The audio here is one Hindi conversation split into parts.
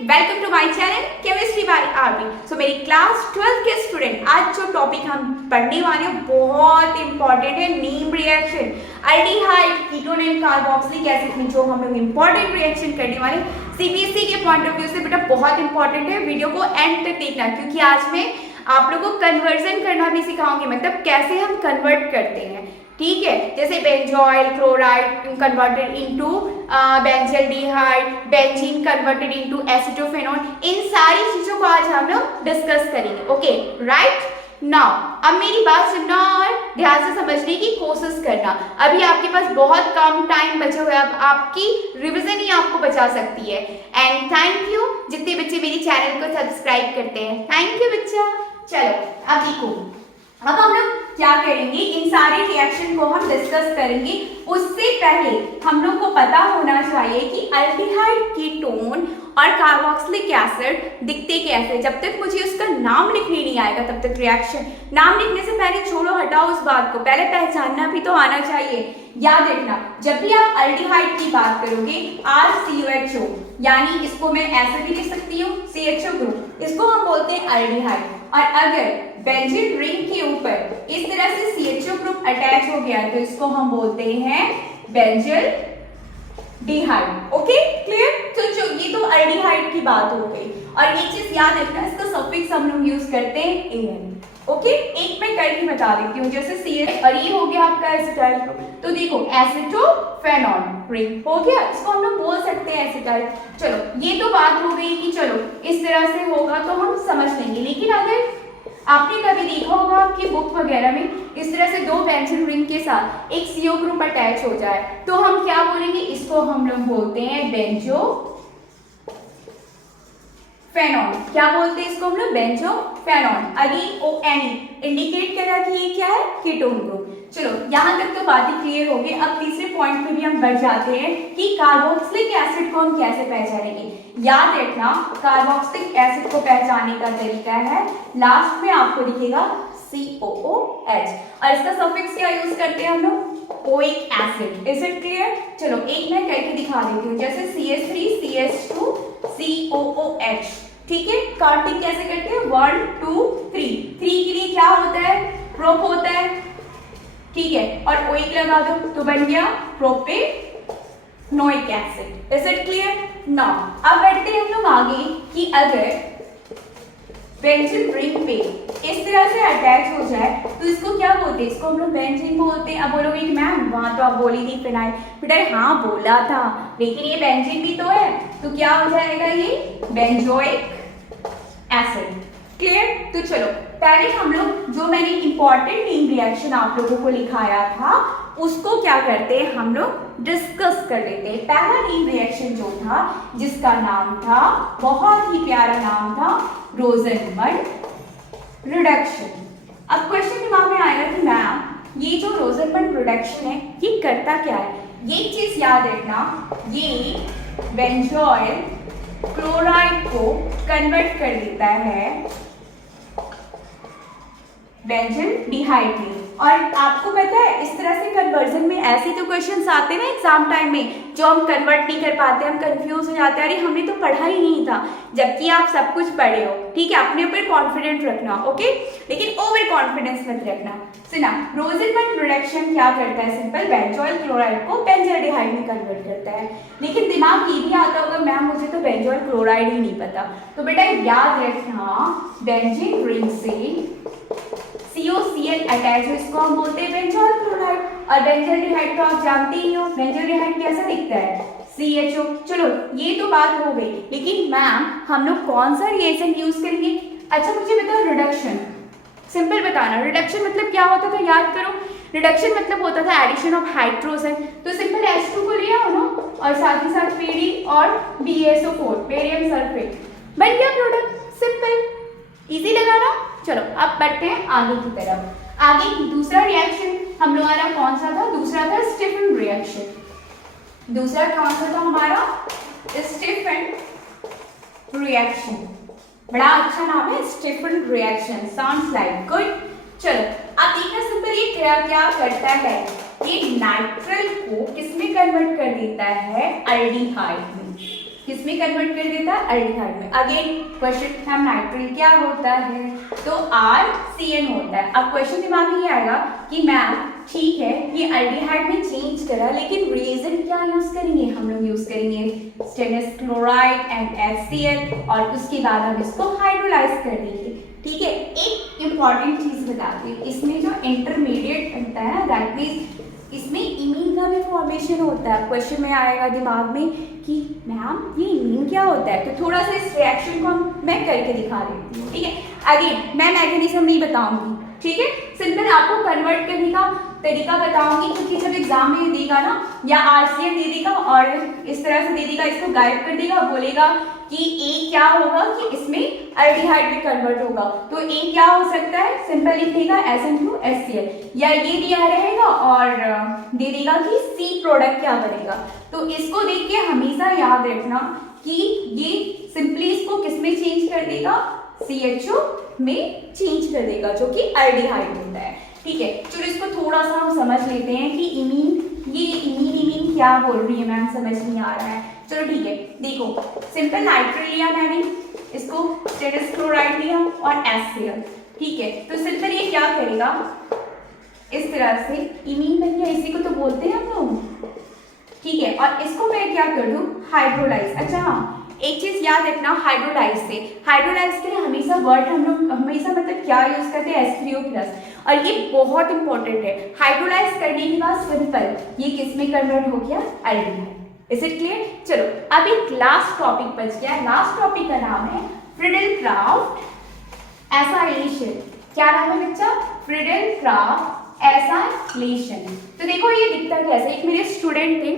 Welcome to my channel chemistry by RB. So मेरी क्लास 12 के स्टूडेंट, आज जो टॉपिक हम पढ़ने वाले हैं बहुत इंपॉर्टेंट है। Name reaction, aldehyde, ketone and carboxylic acid में जो हम लोग इंपॉर्टेंट रिएक्शन करने वाले सीबीएसई के पॉइंट ऑफ व्यू से बेटा बहुत इंपॉर्टेंट है। वीडियो को एंड तक देखना, क्योंकि आज मैं आप लोगों को कन्वर्जन करना भी सिखाऊंगी, मतलब कैसे हम कन्वर्ट करते हैं। ठीक है, जैसे benzoyl chloride converted into benzaldehyde, benzene converted into acetophenol, इन सारी चीजों को आज हम लोग डिस्कस करेंगे। ओके राइट नाउ, अब मेरी बात सुनना और ध्यान से समझने की कोशिश करना। अभी आपके पास बहुत कम टाइम बचा हुआ है, अब आपकी रिवीजन ही आपको बचा सकती है। एंड थैंक यू जितने बच्चे मेरी चैनल को सब्सक्राइब करते हैं, थैंक यू बच्चा। चलो अब देखो, अब हम लोग क्या करेंगे, इन सारे रिएक्शन को हम डिस्कस करेंगे। उससे पहले हम लोग को पता होना चाहिए कि अल्डिहाइड, कीटोन और कार्बोक्सिलिक एसिड दिखते कैसे। जब तक मुझे उसका नाम लिखने नहीं आएगा तब तक रिएक्शन, नाम लिखने से पहले छोड़ो, हटाओ उस बात को, पहले पहचानना भी तो आना चाहिए। याद रखना, जब भी आप अल्डिहाइड की बात करोगे RCOHO, यानी इसको मैं ऐसे भी लिख सकती हूँ CHO ग्रुप, इसको हम बोलते हैं अल्डिहाइड। और अगर बेंजीन रिंग के ऊपर इस तरह से CHO ग्रुप अटैच हो गया तो इसको हम बोलते हैं बेंजल डिहाइड। Okay clear? तो जो ये तो अल्डिहाइड की बात हो गई। और एक चीज याद रखना, इसका सफिक्स हम लोग यूज करते हैं AN। ओके, एक मैं करके बता देती हूँ, जैसे CH और ये हो गया आपका एसिटाइल, तो देखो एसिटोफेनॉल रिंग हो गया, इसको हम लोग बोल सकते हैं एसिटाइल। चलो ये तो बात हो गई कि चलो इस तरह से होगा तो हम समझ लेंगे। लेकिन अगर आपने कभी देखा होगा आपकी बुक वगैरह में इस तरह से दो बेंजीन रिंग के साथ एक CO ग्रुप अटैच हो जाए तो हम क्या बोलेंगे, इसको हम लोग बोलते हैं बेंजो फेनॉल। क्या बोलते हैं इसको हम लोग? बेंजोफेनॉल। अगेन ONE इंडिकेट कर रहा है कि ये क्या है, कीटोन ग्रुप। चलो यहाँ तक तो बातें क्लियर हो गई। अब तीसरे पॉइंट पे भी हम बढ़ जाते हैं कि कार्बोक्सिलिक एसिड को हम कैसे पहचानेंगे। याद रखना, कार्बोक्सिलिक एसिड को पहचानने का तरीका है, लास्ट में आपको दिखेगा COOH, और इसका सफिक्स क्या यूज करते हैं हम लोग? Oic acid. Is it clear? चलो एक मैं करके दिखा देती हूँ, जैसे CH3 CH2 COOH। ठीक है, काउंटिंग कैसे करते हैं? 1 2 3। 3 के लिए क्या होता है? प्रोप होता है। ठीक है, और ओइक लगा दो तो बन गया propanoic acid. Is it clear? Now अब बढ़ते हैं हम लोग आगे कि अगर बेंजीन रिंग पे इस तरह से अटैच हो जाए तो इसको क्या बोलते हैं? इसको हम लोग बेंजीन बोलते हैं। अब बोलोगे कि मैम वहां तो आप बोली थी फिनाइल, बेटा हाँ बोला था, लेकिन ये बेंजीन भी तो है, तो क्या हो जाएगा ये? Benzoic acid. क्लियर? तो चलो पहले हम लोग जो मैंने इंपॉर्टेंट नीम रिएक्शन आप लोगों को लिखाया था उसको क्या करते हैं, हम लोग डिस्कस कर लेते हैं। पहला नीम रिएक्शन जो था जिसका नाम था, बहुत ही प्यारा नाम था, रोजनमंड रिडक्शन। अब क्वेश्चन दिमाग में आएगा कि मैम ये जो रोजनमंड रिडक्शन है ये करता क्या है? ये चीज याद रखना, ये बेंजोइल क्लोराइड को कन्वर्ट कर देता है बेंजल्डिहाइड में। और आपको पता है इस तरह से कन्वर्जन में ऐसे तो क्वेश्चंस आते हैं ना एग्जाम टाइम में जो हम कन्वर्ट नहीं कर पाते, हम कंफ्यूज हो जाते हैं, अरे हमने तो पढ़ा ही नहीं था, जबकि आप सब कुछ पढ़े हो। ठीक है, अपने ऊपर कॉन्फिडेंट रखना, ओके, लेकिन ओवर कॉन्फिडेंस मत रखना। सुना, रोजनमंड रिडक्शन क्या करता है? सिंपल, बेंजोइल क्लोराइड को बेंजल्डिहाइड में कन्वर्ट करता है। लेकिन दिमाग ये भी आता होगा मैम मुझे तो बेंजोइल क्लोराइड ही नहीं पता, तो बेटा याद रखना, बेंजीन रिंग से COCl अटैच हो, इसको हम बोलते हैं बेंजोइल क्लोराइड। और बेंजल्डिहाइड तो आप जानते ही हो, बेंजल्डिहाइड कैसा दिखता है? CHO। चलो ये तो बात हो गई, लेकिन मैम हम लोग कौन सा रिएक्शन यूज करेंगे? अच्छा मुझे बताओ, रिडक्शन सिंपल बताना, रिडक्शन मतलब क्या होता था? याद करो, रिडक्शन मतलब होता था एडिशन ऑफ हाइड्रोजन। तो सिंपल H2 को लिया हो ना, और साथ ही साथ PD और BaSO4 बेरियम सल्फेट, बन गया प्रोडक्ट। सिंपल, इजी लगा ना? चलो अब बढ़ते हैं आगे की तरफ। आगे दूसरा रिएक्शन हम लोग हमारा कौन सा था? दूसरा था स्टीफन रिएक्शन। दूसरा कौन सा था हमारा? Stephen reaction. बड़ा अच्छा नाम है, Stephen reaction, sounds like good. चलो अब देखना, सिंपल ये क्या क्या करता है, ये नाइट्रल को किसमें कन्वर्ट कर देता है? अल्डिहाइड में। किस में कन्वर्ट कर देता है, एल्डिहाइड में। अगेन क्वेश्चन है नाइट्रिल क्या होता है, तो RCN होता है। अब क्वेश्चन दिमाग में ये आएगा कि मैम ठीक है ये एल्डिहाइड में चेंज करा, लेकिन रिएजेंट क्या यूज करेंगे, हम लोग यूज करेंगे स्टेनलेस क्लोराइड एंड HCl, और उसके बाद हम इसको हाइड्रोलाइज कर देंगे। ठीक है, एक इंपॉर्टेंट चीज बताती हूँ, इसमें जो इंटरमीडिएट बनता है ना, दैट मीन्स इसमें इमीन का भी फॉर्मेशन होता है। क्वेश्चन में आएगा दिमाग में कि मैम ये इमीन क्या होता है, तो थोड़ा सा इस रिएक्शन को मैं करके दिखा देती हूँ। ठीक है, अगेन मैं मैकेनिज्म नहीं बताऊंगी, ठीक है, सिंपल आपको कन्वर्ट करने का तरीका बताऊंगी, क्योंकि जब एग्जाम में देगा ना, या RCN दे देगा और इस तरह से दे देगा, इसको गायब कर देगा, बोलेगा कि A क्या होगा कि इसमें एल्डिहाइड में कन्वर्ट होगा, तो A क्या हो सकता है, सिंपल लिख देगा SN2HCl, या ये दिया रहेगा और दे देगा कि C प्रोडक्ट क्या बनेगा। तो इसको देख के हमेशा याद रखना कि ये सिंपली इसको किस में चेंज कर देगा, CHO में चेंज कर देगा, जो कि एल्डिहाइड होता है। ठीक है, चलो इसको थोड़ा सा हम समझ लेते हैं कि इमीन, ये इमीन क्या बोल रही है मैम, समझ नहीं आ रहा है। चलो ठीक है, देखो सिंपल नाइट्रिल लिया मैंने, इसको स्टेनलेस क्लोराइड लिया और HCl। ठीक है, तो सिंपल ये क्या करेगा, इस तरह से इमीन बन गया, इसी को तो बोलते हैं हम लोग। ठीक है, और इसको मैं क्या कर दूं, हाइड्रोलाइज। अच्छा हाँ, एक चीज याद रखना, हाइड्रोलाइज से, हाइड्रोलाइज के लिए हमेशा वर्ड हम लोग हमेशा मतलब क्या यूज करते हैं, H3O+, और ये बहुत इंपॉर्टेंट है। हाइड्रोलाइज करने के बाद सिंपल ये किस में कन्वर्ट हो गया, एल्डिहाइड। Is it clear? चलो अब एक लास्ट टॉपिक बच गया, लास्ट टॉपिक का नाम है फ्रीडेल-क्राफ्ट एसाइलेशन। क्या नाम है बच्चा, फ्रीडेल-क्राफ्ट एसाइलेशन। तो देखो ये दिखता कैसे, एक मेरे स्टूडेंट थे,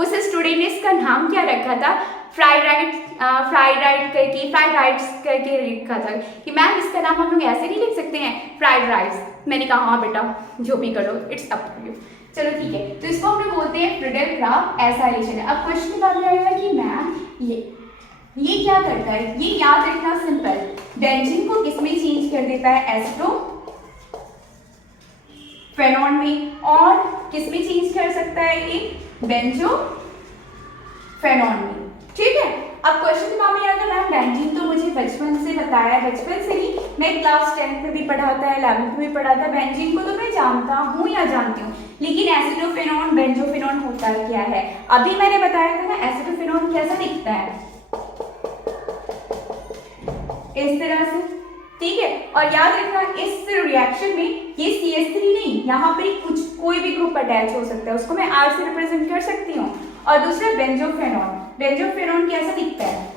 उस स्टूडेंट ने इसका नाम क्या रखा था, फ्राइड राइस करके लिखा था कि मैम इसका नाम हम लोग ऐसे नहीं लिख सकते हैं, फ्राइड राइस। मैंने कहा हाँ बेटा जो भी कर लो, इट्स अप टू यू। चलो ठीक है, तो इसको हम लोग बोलते हैं फ्रीडेल-क्राफ्ट एसाइलेशन। अब क्वेश्चन बात आएगा कि मैम ये क्या करता है, ये याद रखना सिंपल, बेंजीन को किस में चेंज कर देता है, एस्टोफेनॉन में, और किस में चेंज कर सकता है ये, बेंजोफेनॉन में। ठीक है, अब क्वेश्चन दिमाग में आता है मैम बेंजीन तो मुझे बचपन से बताया है, बचपन से ही मैं क्लास 10th में भी पढ़ा था, 11th में भी पढ़ा था, बेंजीन को तो मैं जानता हूँ या जानती हूँ, लेकिन एसिडोफेनॉन बेंजोफेनॉन होता क्या है, अभी मैंने बताया था ना, एसिडोफेनॉन कैसा दिखता है, इस तरह से। ठीक है, और याद रखना इस रिएक्शन में ये CH3 नहीं, यहाँ पे कुछ कोई भी ग्रुप अटैच हो सकता है, उसको मैं R से रिप्रेजेंट कर सकती हूँ। और दूसरा बेंजोफेनॉन, बेंजोफेनॉन कैसा दिखता है,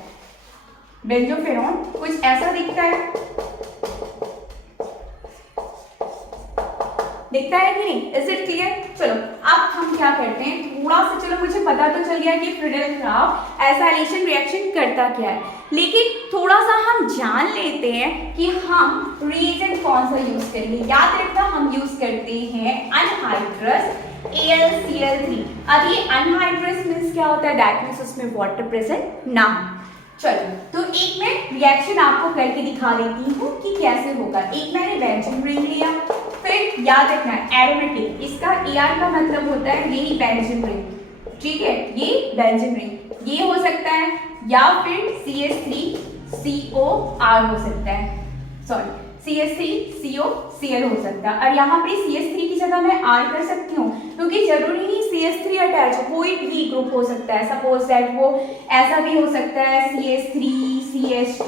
बेंजोफेनॉन कुछ ऐसा दिखता है कि नहीं, इज इट क्लियर? चलो अब हम क्या करते हैं, थोड़ा सा चलो मुझे पता तो चल गया कि फ्रीडेल-क्राफ्ट एसाइलेशन रिएक्शन करता क्या है, लेकिन थोड़ा सा हम जान लेते हैं कि हम रिएजेंट कौन सा यूज करेंगे। याद रखना हम यूज करते हैं अनहाइड्रस AlCl3। अब ये अनहाइड्रस मीन्स क्या होता है, दैट मीन्स उसमें वाटर प्रेजेंट ना हो। चलो तो एक मैं रिएक्शन आपको करके दिखा देती हूँ कि कैसे होगा। एक मैंने बेंजीन रिंग लिया, फिर याद रखना एरोमेटिक, इसका AR का मतलब होता है यही बेंजीन रिंग। ठीक है, ये बेंजीन रिंग ये हो सकता है, या फिर CH3COR हो सकता है, सॉरी CH3COCl हो सकता है, और यहाँ पे CH3 की जगह मैं R कर सकती हूँ, क्योंकि जरूरी नहीं CH3 अटैच हो, कोई भी ग्रुप हो सकता है, सपोज दैट वो ऐसा भी हो सकता है CH3 CH2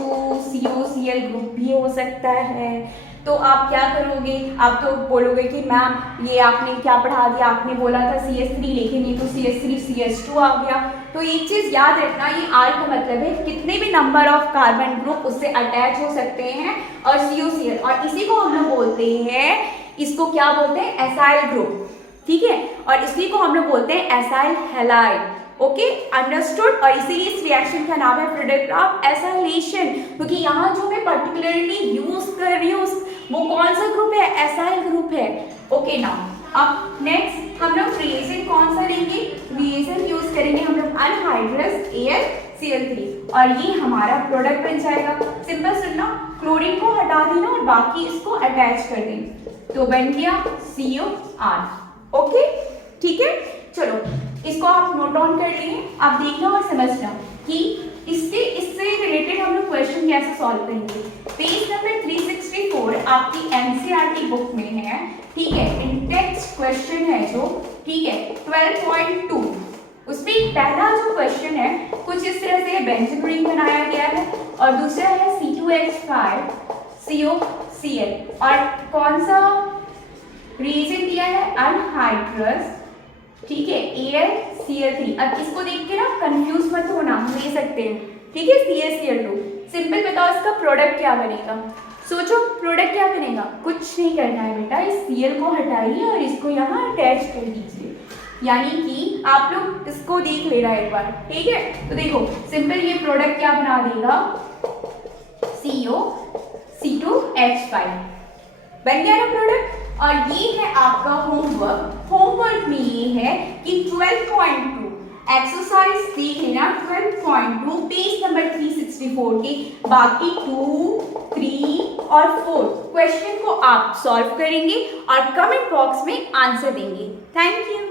COCl ग्रुप भी हो सकता है। तो आप क्या करोगे, आप तो बोलोगे कि मैम ये आपने क्या पढ़ा दिया, आपने बोला था CH3 लेकिन ये तो CH3 CH2 आ गया। तो एक चीज याद रखना, ये R का मतलब है कितने भी नंबर ऑफ कार्बन ग्रुप उससे अटैच हो सकते हैं, और COCl, और इसी को हम लोग बोलते हैं, इसको क्या बोलते हैं, एसाइल ग्रुप। ठीक है, और इसी को हम लोग बोलते हैं एसाइल हैलाइड। Okay, understood. और इसीलिए इस रिएक्शन का नाम है फ्रीडेल-क्राफ्ट एसाइलेशन, क्योंकि यहाँ जो मैं पर्टिकुलरली यूज कर रही हूँ वो कौन सा ग्रुप है, एसाइल ग्रुप है। ओके नाउ अब नेक्स्ट हम लोग रिएजेंट कौन सा लेंगे, रिएजेंट यूज करेंगे हम लोग अनहाइड्रस AlCl3, और ये हमारा प्रोडक्ट बन जाएगा। सिंपल सुनना, क्लोरीन को हटा देना और बाकी इसको अटैच कर देंगे, तो बन गया COR। ओके ठीक है, चलो इसको आप नोट डाउन कर लिए, आप देखना और समझना कि इससे रिलेटेड हम लोग क्वेश्चन कैसे सॉल्व करेंगे। पेज नंबर 364 आपकी एनसीईआरटी बुक में है, ठीक है, इंडेक्स क्वेश्चन है जो, ठीक है, 12.2। उसमें पहला जो क्वेश्चन है कुछ इस तरह से बेंजीन रिंग बनाया गया है और दूसरा है C2H5 COCl और कौन सा रिएजेंट दिया है अनहाइड्रस, ठीक है, AlCl3। अब इसको देख के ना कंफ्यूज मत होना, हम ले सकते हैं, ठीक है, CaCl2। सिंपल बताओ इसका प्रोडक्ट क्या बनेगा, सोचो प्रोडक्ट क्या बनेगा। कुछ नहीं करना है बेटा, इस Cl को हटाइए और इसको यहाँ अटैच कर दीजिए, यानी कि आप लोग इसको देख लेना एक बार, ठीक है। तो देखो सिंपल ये प्रोडक्ट क्या बना देगा, C2H5 बन गया ना प्रोडक्ट। और ये है आपका होमवर्क। होमवर्क में ये है कि 12.2 एक्सरसाइज देख लेना, 12.2 पेज नंबर 364 के बाकी 2, 3 और 4 क्वेश्चन को आप सॉल्व करेंगे और कमेंट बॉक्स में आंसर देंगे। Thank you.